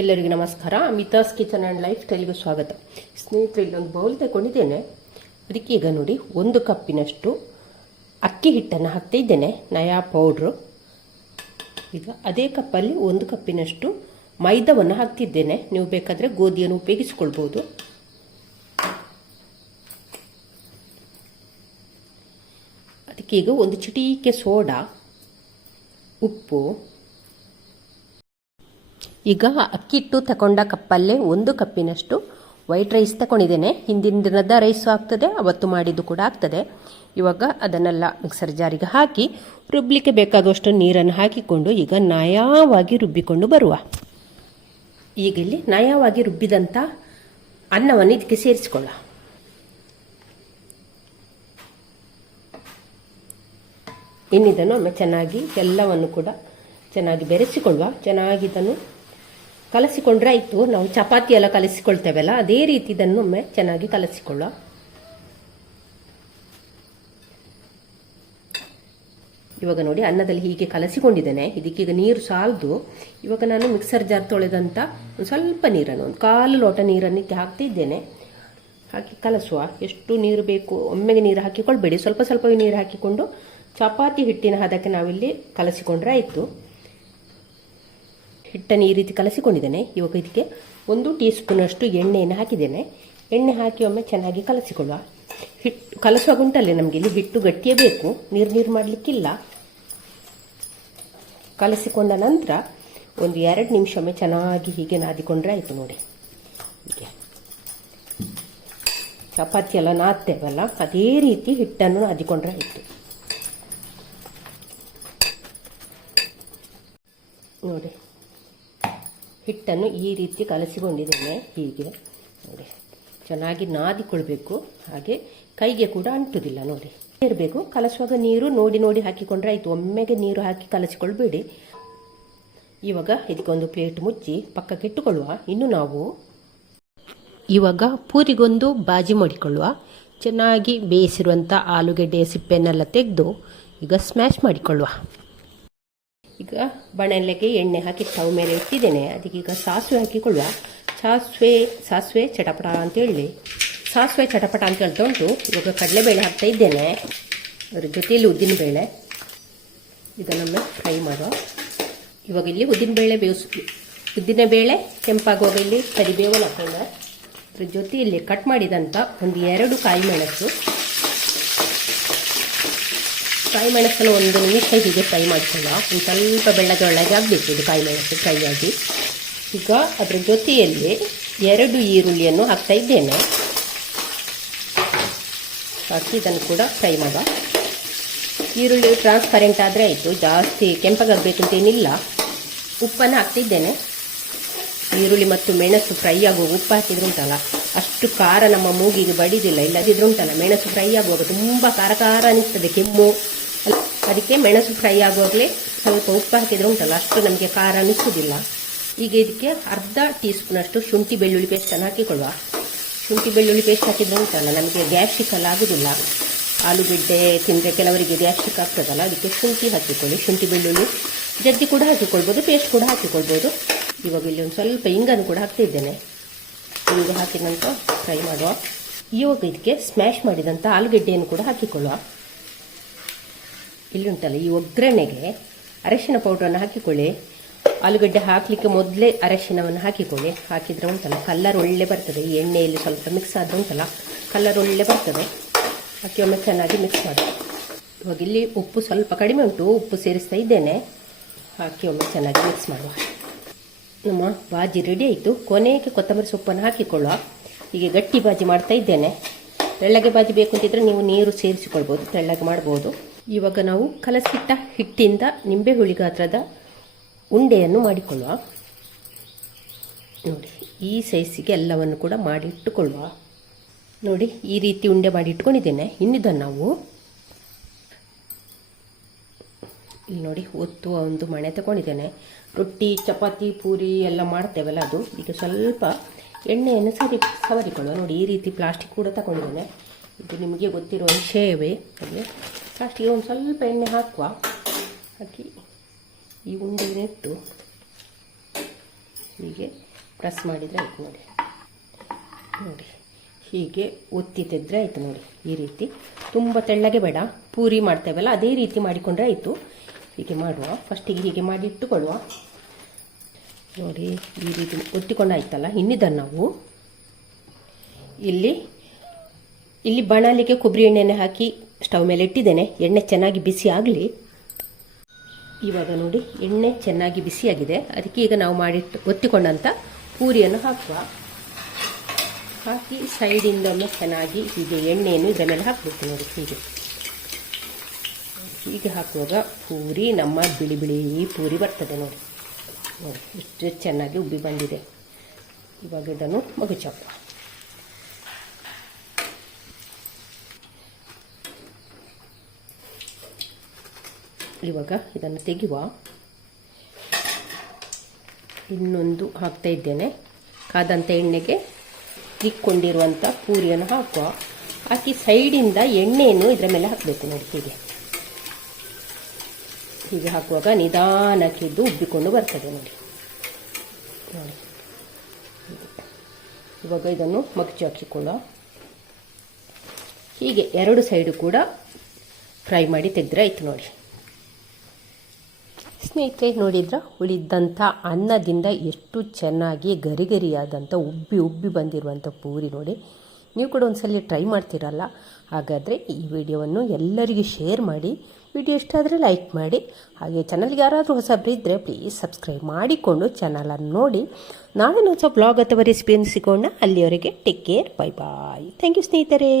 ಎಲ್ಲರಿಗೂ ನಮಸ್ಕಾರ. ಮಿತಾಸ್ kitchen and life ಸ್ಟೈಲ್ಗೂ ಸ್ವಾಗತ. ಸ್ನೇಹಿತರೆ, ಇಲ್ಲೊಂದು ಬೌಲ್ ತಗೊಂಡಿದ್ದೇನೆ. ಅದಕ್ಕೆ ಈಗ ನೋಡಿ 1 ಕಪ್ಪಿನಷ್ಟು ಅಕ್ಕಿ ಹಿಟ್ಟನ್ನು ಹಾಕ್ತಾ ಇದ್ದೇನೆ, ನಯಾ ಪೌಡ್ರು. ಈಗ ಅದೇ ಕಪ್ಪಲ್ಲಿ 1 ಕಪ್ಪಿನಷ್ಟು ಮೈದಾವನ್ನು ಹಾಕ್ತಿದ್ದೇನೆ. ನೀವು ಬೇಕಾದರೆ ಗೋಧಿಯನ್ನು ಉಪಯೋಗಿಸ್ಕೊಳ್ಬೋದು. ಅದಕ್ಕೆ ಈಗ 1 ಚಿಟಿಕೆ ಸೋಡಾ, ಉಪ್ಪು. ಈಗ ಅಕ್ಕಿ ಹಿಟ್ಟು ತಗೊಂಡ ಕಪ್ಪಲ್ಲೇ 1 ಕಪ್ಪಿನಷ್ಟು ವೈಟ್ ರೈಸ್ ತಗೊಂಡಿದ್ದೇನೆ. ಹಿಂದಿನ ದಿನದ ರೈಸು ಆಗ್ತದೆ, ಅವತ್ತು ಮಾಡಿದ್ದು ಕೂಡ ಆಗ್ತದೆ. ಇವಾಗ ಅದನ್ನೆಲ್ಲ ಮಿಕ್ಸರ್ ಜಾರಿಗೆ ಹಾಕಿ ರುಬ್ಲಿಕ್ಕೆ ಬೇಕಾಗುವಷ್ಟು ನೀರನ್ನು ಹಾಕಿಕೊಂಡು ಈಗ ನಯವಾಗಿ ರುಬ್ಬಿಕೊಂಡು ಬರುವ. ಈಗ ಇಲ್ಲಿ ನಯವಾಗಿ ರುಬ್ಬಿದಂಥ ಅನ್ನವನ್ನು ಇದಕ್ಕೆ ಸೇರಿಸಿಕೊಳ್ಳ. ಇನ್ನಿದನ್ನು ಒಮ್ಮೆ ಚೆನ್ನಾಗಿ ಎಲ್ಲವನ್ನು ಕೂಡ ಚೆನ್ನಾಗಿ ಬೆರೆಸಿಕೊಳ್ಳುವ. ಚೆನ್ನಾಗಿ ಇದನ್ನು ಕಲಸಿಕೊಂಡ್ರೆ ಆಯಿತು. ನಾವು ಚಪಾತಿ ಎಲ್ಲ ಕಲಸಿಕೊಳ್ತೇವಲ್ಲ, ಅದೇ ರೀತಿ ಇದನ್ನು ಒಮ್ಮೆ ಚೆನ್ನಾಗಿ ಕಲಸಿಕೊಳ್ಳುವ. ಇವಾಗ ನೋಡಿ, ಅನ್ನದಲ್ಲಿ ಹೀಗೆ ಕಲಸಿಕೊಂಡಿದ್ದೇನೆ. ಇದಕ್ಕೀಗ ನೀರು ಸಾಲದು. ಇವಾಗ ನಾನು ಮಿಕ್ಸರ್ ಜಾರ್ ತೊಳೆದಂಥ ಒಂದು ಸ್ವಲ್ಪ ನೀರನ್ನು, 1/4 ಲೋಟ ನೀರನ್ನು ಹಾಕ್ತಾ ಇದ್ದೇನೆ. ಹಾಕಿ ಕಲಸುವ. ಎಷ್ಟು ನೀರು ಬೇಕು ಒಮ್ಮೆಗೆ ನೀರು ಹಾಕಿಕೊಳ್ಬೇಡಿ, ಸ್ವಲ್ಪ ಸ್ವಲ್ಪವೇ ನೀರು ಹಾಕಿಕೊಂಡು ಚಪಾತಿ ಹಿಟ್ಟಿನ ಹದಕ್ಕೆ ನಾವಿಲ್ಲಿ ಕಲಸಿಕೊಂಡ್ರೆ ಆಯಿತು. ಹಿಟ್ಟನ್ನು ಈ ರೀತಿ ಕಲಸಿಕೊಂಡಿದ್ದೇನೆ. ಇವಾಗ ಇದಕ್ಕೆ 1 ಟೀ ಸ್ಪೂನಷ್ಟು ಎಣ್ಣೆಯನ್ನು ಹಾಕಿದ್ದೇನೆ. ಎಣ್ಣೆ ಹಾಕಿ ಒಮ್ಮೆ ಚೆನ್ನಾಗಿ ಕಲಸಿಕೊಳ್ಳುವ. ಹಿಟ್ಟು ಕಲಸುವಾಗ ಉಂಟಲ್ಲೇ, ನಮಗೆ ಇಲ್ಲಿ ಹಿಟ್ಟು ಗಟ್ಟಿಯೇ ಬೇಕು, ನೀರು ಮಾಡಲಿಕ್ಕಿಲ್ಲ. ಕಲಸಿಕೊಂಡ ನಂತರ ಒಂದು 2 ನಿಮಿಷ ಒಮ್ಮೆ ಚೆನ್ನಾಗಿ ಹೀಗೆ ನಾದಿಕೊಂಡ್ರೆ ಆಯಿತು. ನೋಡಿ, ಹೀಗೆ ಚಪಾತಿ ಎಲ್ಲ ನಾದ್ತೇವಲ್ಲ, ಅದೇ ರೀತಿ ಹಿಟ್ಟನ್ನು ನಾದಿಕೊಂಡ್ರೆ ಆಯಿತು. ನೋಡಿ, ಹಿಟ್ಟನ್ನು ಈ ರೀತಿ ಕಲಸಿಕೊಂಡಿದ್ದೇನೆ. ಹೀಗೆ ನೋಡಿ ಚೆನ್ನಾಗಿ ನಾದಿಕೊಳ್ಬೇಕು. ಹಾಗೆ ಕೈಗೆ ಕೂಡ ಅಂಟುವುದಿಲ್ಲ. ನೋಡಿ ಇರಬೇಕು. ಕಲಸುವಾಗ ನೀರು ನೋಡಿ ನೋಡಿ ಹಾಕಿಕೊಂಡ್ರೆ ಆಯಿತು. ಒಮ್ಮೆಗೆ ನೀರು ಹಾಕಿ ಕಲಸಿಕೊಳ್ಬೇಡಿ. ಇವಾಗ ಇದಕ್ಕೊಂದು ಪ್ಲೇಟ್ ಮುಚ್ಚಿ ಪಕ್ಕಕ್ಕೆ ಇಟ್ಟುಕೊಳ್ಳುವ. ಇನ್ನು ನಾವು ಇವಾಗ ಪೂರಿಗೊಂದು ಬಾಜಿ ಮಾಡಿಕೊಳ್ಳುವ. ಚೆನ್ನಾಗಿ ಬೇಯಿಸಿರುವಂಥ ಆಲೂಗೆಡ್ಡೆಯ ಸಿಪ್ಪೆನೆಲ್ಲ ತೆಗೆದು ಈಗ ಸ್ಮ್ಯಾಶ್ ಮಾಡಿಕೊಳ್ಳುವ. ಈಗ ಬಾಣಲೆಗೆ ಎಣ್ಣೆ ಹಾಕಿ ಸ್ಟವ್ ಮೇಲೆ ಇಟ್ಟಿದ್ದೇನೆ. ಅದಕ್ಕೀಗ ಸಾಸಿವೆ ಹಾಕಿಕೊಳ್ಳುವ. ಸಾಸಿವೆ ಚಟಪಟ ಅಂತೇಳಿ, ಸಾಸಿವೆ ಚಟಪಟ ಅಂತ ಹೇಳ್ತಾ ಉಂಟು. ಇವಾಗ ಕಡಲೆಬೇಳೆ ಹಾಕ್ತಾ ಇದ್ದೇನೆ, ಅದರ ಜೊತೆಯಲ್ಲಿ ಉದ್ದಿನಬೇಳೆ. ಇದನ್ನೊಮ್ಮೆ ಫ್ರೈ ಮಾಡುವ. ಇವಾಗ ಇಲ್ಲಿ ಉದ್ದಿನಬೇಳೆ ಕೆಂಪಾಗುವಾಗ ಇಲ್ಲಿ ಕರಿಬೇವು ಹಾಕೊಂಡ. ಅದ್ರ ಜೊತೆಯಲ್ಲಿ ಕಟ್ ಮಾಡಿದಂಥ ಒಂದು 2 ಕಾಯಿ ಮೆಣಸನ್ನು 1 ನಿಮಿಷ ಹೀಗೆ ಫ್ರೈ ಮಾಡಿಕೊಳ್ಳುವ. ಒಂದು ಸ್ವಲ್ಪ ಬೆಳ್ಳಗೆ ಆಗಬೇಕು ಇದು ಕಾಯಿ ಮೆಣಸು ಫ್ರೈ ಆಗಿ. ಈಗ ಅದರ ಜೊತೆಯಲ್ಲಿ 2 ಈರುಳ್ಳಿಯನ್ನು ಹಾಕ್ತಾ ಇದ್ದೇನೆ. ಹಾಕಿ ಇದನ್ನು ಕೂಡ ಫ್ರೈ ಮಾಡುವ. ಈರುಳ್ಳಿ ಟ್ರಾನ್ಸ್ಪರೆಂಟ್ ಆದರೆ ಆಯಿತು, ಜಾಸ್ತಿ ಕೆಂಪಗಾಗಬೇಕು ಅಂತೇನಿಲ್ಲ. ಉಪ್ಪನ್ನು ಹಾಕ್ತಿದ್ದೇನೆ. ಈರುಳ್ಳಿ ಮತ್ತು ಮೆಣಸು ಫ್ರೈ ಆಗುವಾಗ ಉಪ್ಪು ಹಾಕಿದ್ರೆ ಉಂಟಲ್ಲ, ಅಷ್ಟು ಖಾರ ನಮ್ಮ ಮೂಗಿಗೆ ಬಡಿದಿಲ್ಲ. ಇಲ್ಲದಿದ್ರೆ ಉಂಟಲ್ಲ, ಮೆಣಸು ಫ್ರೈ ಆಗುವಾಗ ತುಂಬ ಖಾರ ಅನಿಸ್ತದೆ, ಕೆಮ್ಮು. ಅದಕ್ಕೆ ಮೆಣಸು ಫ್ರೈ ಆಗುವಾಗಲೇ ಸ್ವಲ್ಪ ಉಪ್ಪು ಹಾಕಿದ್ರೆ ಉಂಟಲ್ಲ, ಅಷ್ಟು ನಮಗೆ ಖಾರ ಅನಿಸೋದಿಲ್ಲ. ಈಗ ಇದಕ್ಕೆ ಅರ್ಧ ಟೀ ಸ್ಪೂನಷ್ಟು ಶುಂಠಿ ಬೆಳ್ಳುಳ್ಳಿ ಪೇಸ್ಟನ್ನು ಹಾಕಿಕೊಳ್ಳುವ. ಶುಂಠಿ ಬೆಳ್ಳುಳ್ಳಿ ಪೇಸ್ಟ್ ಹಾಕಿದ್ರೆ ಉಂಟಲ್ಲ, ನಮಗೆ ಗ್ಯಾಸ್ಟ್ರಿಕ್ ಎಲ್ಲ ಆಗೋದಿಲ್ಲ. ಆಲೂಗೆಡ್ಡೆ ತಿಂದರೆ ಕೆಲವರಿಗೆ ಗ್ಯಾಸ್ಟ್ರಿಕ್ ಆಗ್ತದಲ್ಲ, ಅದಕ್ಕೆ ಶುಂಠಿ ಹಾಕಿಕೊಳ್ಳಿ. ಶುಂಠಿ ಬೆಳ್ಳುಳ್ಳಿ ಜಜ್ಜಿ ಕೂಡ ಹಾಕಿಕೊಳ್ಬೋದು, ಪೇಸ್ಟ್ ಕೂಡ ಹಾಕಿಕೊಳ್ಬೋದು. ಇವಾಗ ಇಲ್ಲಿ ಒಂದು ಸ್ವಲ್ಪ ಇಂಗನ್ನು ಕೂಡ ಹಾಕ್ತಿದ್ದೇನೆ. ಇಂಗು ಹಾಕಿದ ನಂತರ ಫ್ರೈ ಮಾಡುವ. ಇವಾಗ ಇದಕ್ಕೆ ಸ್ಮ್ಯಾಶ್ ಮಾಡಿದಂಥ ಆಲೂಗೆಡ್ಡೆಯನ್ನು ಕೂಡ ಹಾಕಿಕೊಳ್ಳುವ. ಇಲ್ಲಿ ಉಂಟಲ್ಲ, ಈ ಒಗ್ಗರಣೆಗೆ ಅರಶಿನ ಪೌಡ್ರನ್ನು ಹಾಕಿಕೊಳ್ಳಿ. ಆಲೂಗಡ್ಡೆ ಹಾಕಲಿಕ್ಕೆ ಮೊದಲೇ ಅರಶಿನವನ್ನು ಹಾಕಿಕೊಳ್ಳಿ. ಹಾಕಿದರೆ ಉಂಟಲ್ಲ ಕಲ್ಲರ್ ಒಳ್ಳೆ ಬರ್ತದೆ. ಈ ಎಣ್ಣೆಯಲ್ಲಿ ಸ್ವಲ್ಪ ಮಿಕ್ಸ್ ಆದರೆ ಉಂಟಲ್ಲ ಕಲ್ಲರ್ ಒಳ್ಳೆ ಬರ್ತದೆ. ಹಾಕಿ ಒಮ್ಮೆ ಚೆನ್ನಾಗಿ ಮಿಕ್ಸ್ ಮಾಡಿ. ಇವಾಗ ಇಲ್ಲಿ ಉಪ್ಪು ಸ್ವಲ್ಪ ಕಡಿಮೆ ಉಂಟು, ಉಪ್ಪು ಸೇರಿಸ್ತಾ ಇದ್ದೇನೆ. ಹಾಕಿ ಒಮ್ಮೆ ಚೆನ್ನಾಗಿ ಮಿಕ್ಸ್ ಮಾಡುವ. ನಮ್ಮ ಬಾಜಿ ರೆಡಿ ಆಯಿತು. ಕೊನೆಗೆ ಕೊತ್ತಂಬರಿ ಸೊಪ್ಪನ್ನು ಹಾಕಿಕೊಳ್ಳುವ. ಹೀಗೆ ಗಟ್ಟಿ ಬಾಜಿ ಮಾಡ್ತಾ ಇದ್ದೇನೆ. ತೆಳ್ಳಗೆ ಬಾಜಿ ಬೇಕು ಅಂತಿದ್ರೆ ನೀವು ನೀರು ಸೇರಿಸಿಕೊಳ್ಬೋದು, ತೆಳ್ಳಗೆ ಮಾಡ್ಬೋದು. ಇವಾಗ ನಾವು ಕಲಸಿಟ್ಟ ಹಿಟ್ಟಿಂದ ನಿಂಬೆ ಹುಳಿ ಗಾತ್ರದ ಉಂಡೆಯನ್ನು ಮಾಡಿಕೊಳ್ಳುವ. ನೋಡಿ, ಈ ಸೈಜಿಗೆ ಎಲ್ಲವನ್ನು ಕೂಡ ಮಾಡಿ ಇಟ್ಟುಕೊಳ್ಳುವ. ನೋಡಿ, ಈ ರೀತಿ ಉಂಡೆ ಮಾಡಿ ಇಟ್ಕೊಂಡಿದ್ದೇನೆ. ಇನ್ನಿದನ್ನು ನಾವು ಇಲ್ಲಿ ನೋಡಿ ಒತ್ತುವ ಒಂದು ಮಣೆ ತಗೊಂಡಿದ್ದೇನೆ. ರೊಟ್ಟಿ, ಚಪಾತಿ, ಪೂರಿ ಎಲ್ಲ ಮಾಡ್ತೇವಲ್ಲ ಅದು. ಈಗ ಸ್ವಲ್ಪ ಎಣ್ಣೆಯನ್ನು ಸವರಿಕೊಳ್ಳುವ. ನೋಡಿ, ಈ ರೀತಿ ಪ್ಲಾಸ್ಟಿಕ್ ಕೂಡ ತಗೊಂಡಿದ್ದೇನೆ. ಇದು ನಿಮಗೆ ಗೊತ್ತಿರುವ ವಿಷಯವೇ. ಅಲ್ಲಿ ಲಾಸ್ಟಿಗೆ ಒಂದು ಸ್ವಲ್ಪ ಎಣ್ಣೆ ಹಾಕಿ ಈ ಉಂಡೆಯನ್ನು ಇಟ್ಟು ಹೀಗೆ ಪ್ರೆಸ್ ಮಾಡಿದರೆ ಆಯ್ತು ನೋಡಿ. ನೋಡಿ ಹೀಗೆ ಒತ್ತಿ ತೆಗೆದ್ರೆ ಆಯಿತು ನೋಡಿ. ಈ ರೀತಿ ತುಂಬ ತೆಳ್ಳಗೆ ಬೇಡ, ಪೂರಿ ಮಾಡ್ತೇವಲ್ಲ ಅದೇ ರೀತಿ ಮಾಡಿಕೊಂಡ್ರೆ ಆಯಿತು. ಹೀಗೆ ಮಾಡುವ, ಫಸ್ಟಿಗೆ ಹೀಗೆ ಮಾಡಿ ಇಟ್ಟುಕೊಳ್ಳುವ. ನೋಡಿ ಈ ರೀತಿ ಒತ್ತಿಕೊಂಡಾಯ್ತಲ್ಲ. ಇನ್ನಿದನ್ನು ನಾವು ಇಲ್ಲಿ ಬಾಣಲಿಗೆ ಕೊಬ್ಬರಿ ಎಣ್ಣೆನ ಹಾಕಿ ಸ್ಟವ್ ಮೇಲೆ ಇಟ್ಟಿದ್ದೇನೆ. ಎಣ್ಣೆ ಚೆನ್ನಾಗಿ ಬಿಸಿ ಆಗಲಿ. ಇವಾಗ ನೋಡಿ ಎಣ್ಣೆ ಚೆನ್ನಾಗಿ ಬಿಸಿಯಾಗಿದೆ. ಅದಕ್ಕೆ ಈಗ ನಾವು ಒತ್ತಿಕೊಂಡಂಥ ಪೂರಿಯನ್ನು ಹಾಕುವ. ಹಾಕಿ ಸೈಡಿಂದೊಮ್ಮೆ ಚೆನ್ನಾಗಿ ಹೀಗೆ ಎಣ್ಣೆಯನ್ನು ಇದರ ಮೇಲೆ ಹಾಕಬೇಕು ನೋಡಿ. ಹೀಗೆ ಹಾಕುವಾಗ ಪೂರಿ ನಮ್ಮ ಬಿಳಿ ಬಿಳಿ ಪೂರಿ ಬರ್ತದೆ ನೋಡಿ. ನೋಡಿ ಇಷ್ಟು ಚೆನ್ನಾಗಿ ಉಬ್ಬಿ ಬಂದಿದೆ. ಇವಾಗ ಇದನ್ನು ಮಗುಚಾಕುವ. ಇವಾಗ ಇದನ್ನು ತೆಗೆಯುವ. ಇನ್ನೊಂದು ಹಾಕ್ತಾ ಇದ್ದೇನೆ. ಕಾದಂಥ ಎಣ್ಣೆಗೆ ಇಕ್ಕೊಂಡಿರುವಂಥ ಪೂರಿಯನ್ನು ಹಾಕುವ. ಹಾಕಿ ಸೈಡಿಂದ ಎಣ್ಣೆಯನ್ನು ಇದರ ಮೇಲೆ ಹಾಕಬೇಕು ನೋಡಿ. ಹೀಗೆ ಹಾಕುವಾಗ ನಿಧಾನಕ್ಕೆ ಇದು ಉಬ್ಬಿಕೊಂಡು ಬರ್ತದೆ ನೋಡಿ. ಇವಾಗ ಇದನ್ನು ಮಗ್ಚಿ ಹಾಕಿಕೊಳ್ಳುವ. ಹೀಗೆ ಎರಡು ಸೈಡು ಕೂಡ ಫ್ರೈ ಮಾಡಿ ತೆಗೆದ್ರೆ ಆಯಿತು ನೋಡಿ. ಸ್ನೇಹಿತರೆ ನೋಡಿದ್ರ ಉಳಿದಂಥ ಅನ್ನದಿಂದ ಎಷ್ಟು ಚೆನ್ನಾಗಿ ಗರಿಗರಿಯಾದಂಥ ಉಬ್ಬಿ ಬಂದಿರುವಂಥ ಪೂರಿ ನೋಡಿ. ನೀವು ಕೂಡ ಒಂದ್ಸಲ ಟ್ರೈ ಮಾಡ್ತೀರಲ್ಲ. ಹಾಗಾದರೆ ಈ ವಿಡಿಯೋವನ್ನು ಎಲ್ಲರಿಗೂ ಶೇರ್ ಮಾಡಿ. ವಿಡಿಯೋ ಇಷ್ಟ ಆದರೆ ಲೈಕ್ ಮಾಡಿ. ಹಾಗೆ ಚಾನಲ್ಗೆ ಯಾರಾದರೂ ಹೊಸಬ್ರು ಇದ್ದರೆ ಪ್ಲೀಸ್ ಸಬ್ಸ್ಕ್ರೈಬ್ ಮಾಡಿಕೊಂಡು ಚಾನಲನ್ನು ನೋಡಿ. ನಾಳೆ ಹೊಸ ಬ್ಲಾಗ್ ಅಥವಾ ರೆಸಿಪಿಯನ್ನು ಸಿಗೋಣ. ಅಲ್ಲಿಯವರೆಗೆ take care, bye bye. Thank you ಸ್ನೇಹಿತರೆ.